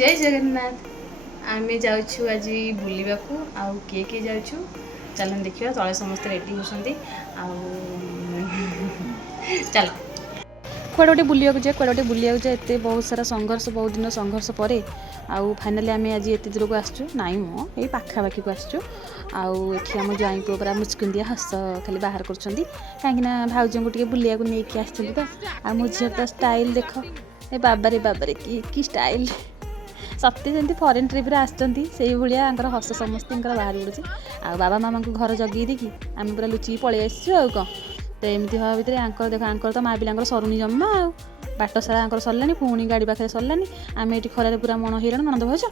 जय जगन्नाथ आमे जाउछु आज बुलिबा को आउ के जाउछु चलन देखिबा तळे समस्त रेडी होसंती आउ चल कुआडे गोटे बुलिया जाए कुआडे गोटे बुलिया जाए एत बहुत सारा संघर्ष बहुत दिन संघर्ष पर आउ फाइनाली आम आज एत दूर को आसचु नाई मो ये पाखापाखी को आसचु आउ एठी आम ज्वाई पुओ पूरा मुचकुंदिया हस खाली बाहर कर कहीं भाउजों को बुलिया को लेकिन आसचंती तो आ मो झील तो स्टाइल देख ए बाबारे की स्टाइल सत्य जमी फरेन ट्रिप्रे आसर हस समस्त बाहर पड़े आ बाबा मामा को घर जगे देखी आम पूरा लुचिकी पलि आसचु आउ कौन तो एमती हवा भितर आंकर देख आंकर तो माँ पिला सरुनी जमा आ बाट सारा आंकर सरलानी पुणी गाड़ी पाखे सरलानी आम ये खरार पूरा मन हैरान ननद भाज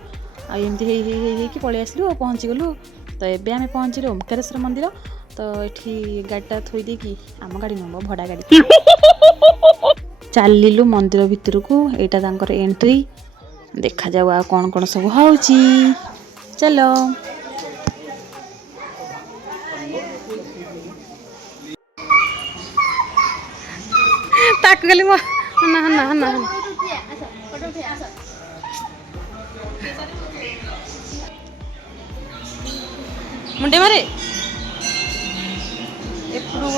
आमती पलि आसलु और पहुँची गलु तो एबे आम पहुँचलु ओमकारेश्वर मंदिर तो ये गाड़ीटा थोई देकी आम गाड़ी नब भड़ा गाड़ी चलिलु मंदिर भितर को यहाँ एंट्री देखा जाऊ आ कौन सब होची चलो ताक गली मो हन्ना हन्ना हन्ना मुंडे मारे एपड़ू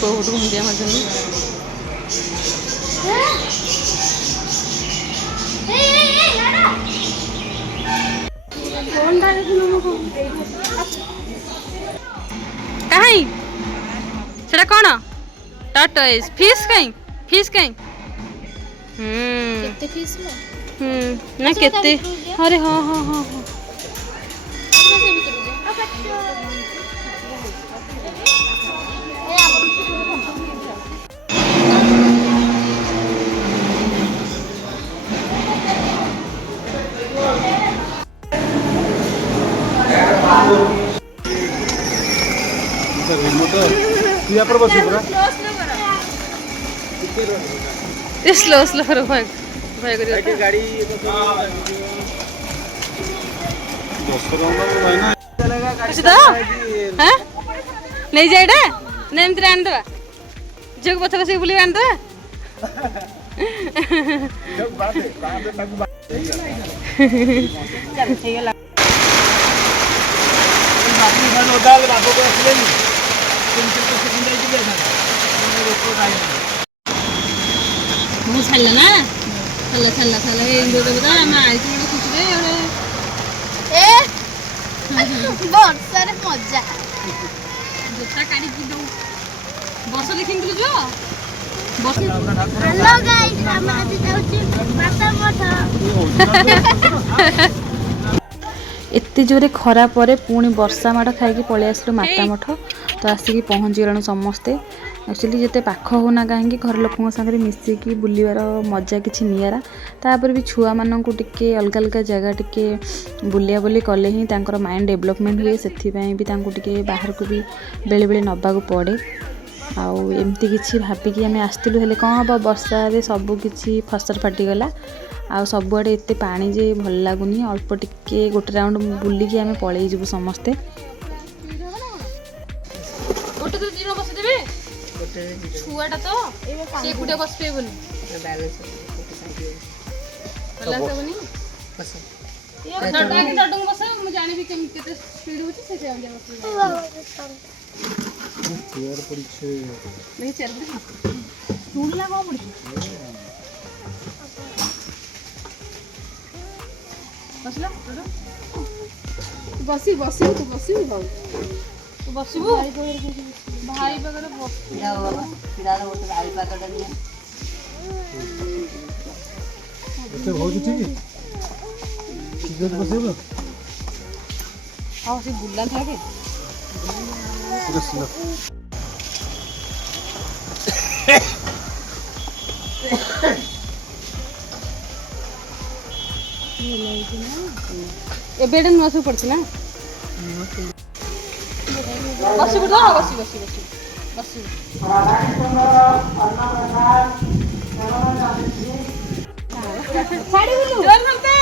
कोहुटू मुंडिया मारजनी कहीं सेटा कौन टर्टोइज फिश कहीं केते फिश ना केते अरे हाँ हाँ हाँ हाँ स्लो स्लो करो भाई भाई करियो गाड़ी कुछ तो हैं नहीं जाएडा नेम तिर आन दवा जोग पछ बस बुली आन दवा चल ठीक है दाल बाबू को असले मु छल्ला ना छल्ला ए इंदो तो बता हम आई थी कुछ रे ए वर्षा रे मजा जोता काडी की दो वर्षा लिखिन दिलु जो हेलो गाइस हम आज जाउछी माता मठ एते जोरे खरा पर पुणी वर्षा माड़ खाई पलि आसलु माता मठ तो आसिक पहुँची गलु समस्ते एक्चुअली जिते पाख होना कहीं घर लोकों सागर मिसिकी बुलवार मजा किसी निरा तापर भी छुआ मानू टिके अलग अलग जगह टिके बुलिया बुली कले ही माइंड डेवलपमेंट हुए से भी बाहर को भी बेले बेले नबा पड़े आउ एमती किसी भाविकी आम आसलु हेले कौन हम वर्षा सबकि फसल फाटीगला आ सबुआड़े एत पानी जे भल लगुनि अल्प टिके गोटे राउंड बुलिकी आम पलि जीवु समस्ते छुआटा तो से गुटे बसपे बोली बैलेंस होनी बस ये डडंग बस मु जानि भी केते स्पीड होची से जान दे बस चेयर पड़ी छे नहीं चेयर पड़ी स्टूल लगा पड़ी बसला बसी बसी तू बसी तू बसिबो भाई बगैर जाओ बाबा किरार होटल आई पाकट नहीं तो बहुत ठीक है इज्जत बसेबो हां से बुल्ला था के ए बेडन नसु पड़छ ना बसी बुढ़ा बसी बसी बसी बसी साड़ी बोलो जोर करते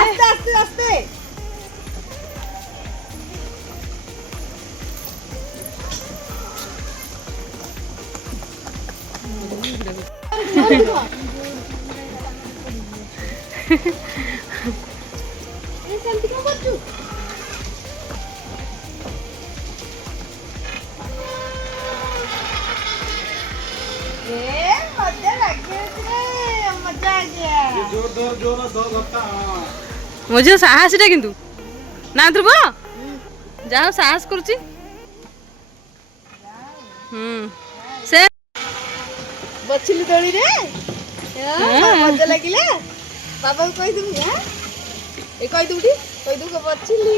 आस्ते आस्ते आस्ते ମୋ ଝିଅ ସାହସୀଟା କିନ୍ତୁ ନା ଧ୍ରୁବ ଯାହା ହଉ ସାହସ କରୁଛି। ସେ ବସିଲି ଦୋଳିରେ ମଜା ଲାଗିଲା। ବାବାକୁ କହିଦେବୁ ଏ କହିଦେବୁ କହିଦେବୁ ବସିଲି।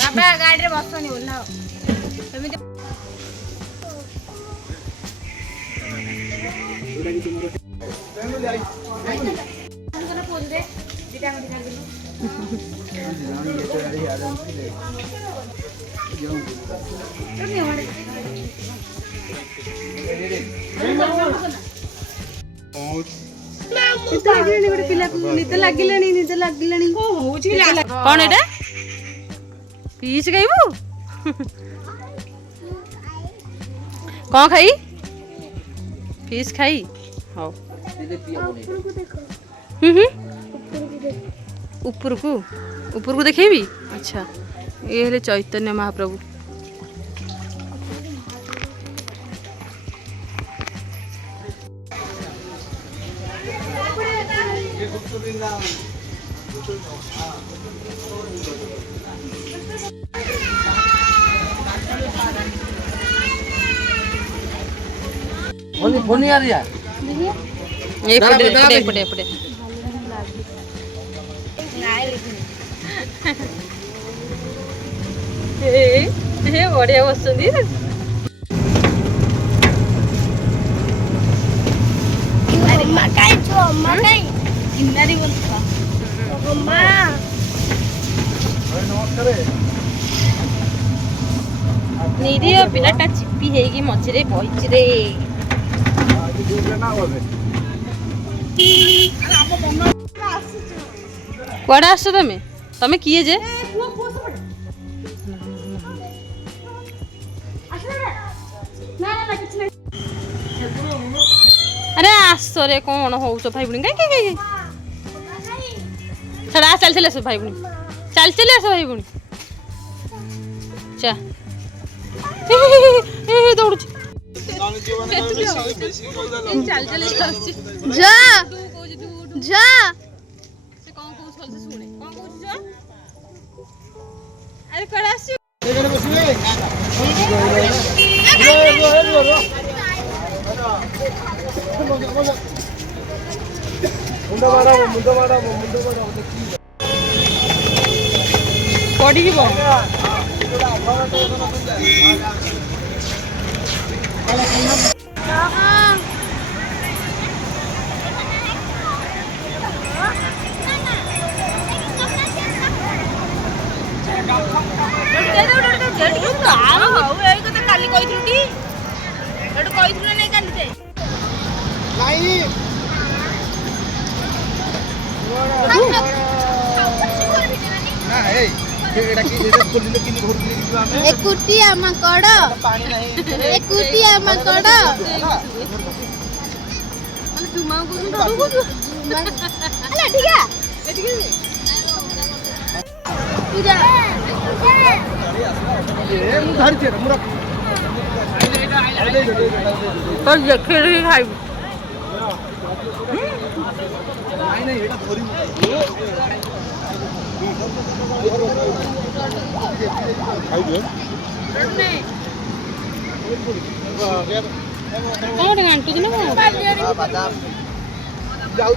ବାବା ଗାଡ଼ିରେ ବସନି ଓହ୍ଲାଅ ଏମିତି ଗୋଟେ ପିଲାକୁ ନିଦ ଲାଗିଲାଣି କଣ ଏଇଟା ପିସ୍ ଖାଇବୁ କଣ ଖାଇ ଫିସ୍ ଖାଇ ହଉ ଉପରକୁ ଉପରକୁ ଦେଖେଇବି। ଆଚ୍ଛା ये हेले चैतन्य महाप्रभु। फोन आ रही है एपटे बढ़िया बसुंदी निरीह पिलाटा चिपी हेगी मझे बही रे कुआड़े आस तमें तमें किए जे अरे आस रे कौन हो भाई बुणी कहीं छड़ा चल चले आस भाई बुणी चल चले आस भाई बुणी चा दौड़ जा जा से कौन कहू छल से सुने कौन कहू जा अरे कड़ा आसी एगरे बसिले मुंडा मारा पड़ी जीवो एकुटिया मकड़ एकुटिया मकड़ देखे खाई कौन घंटू ना जाऊ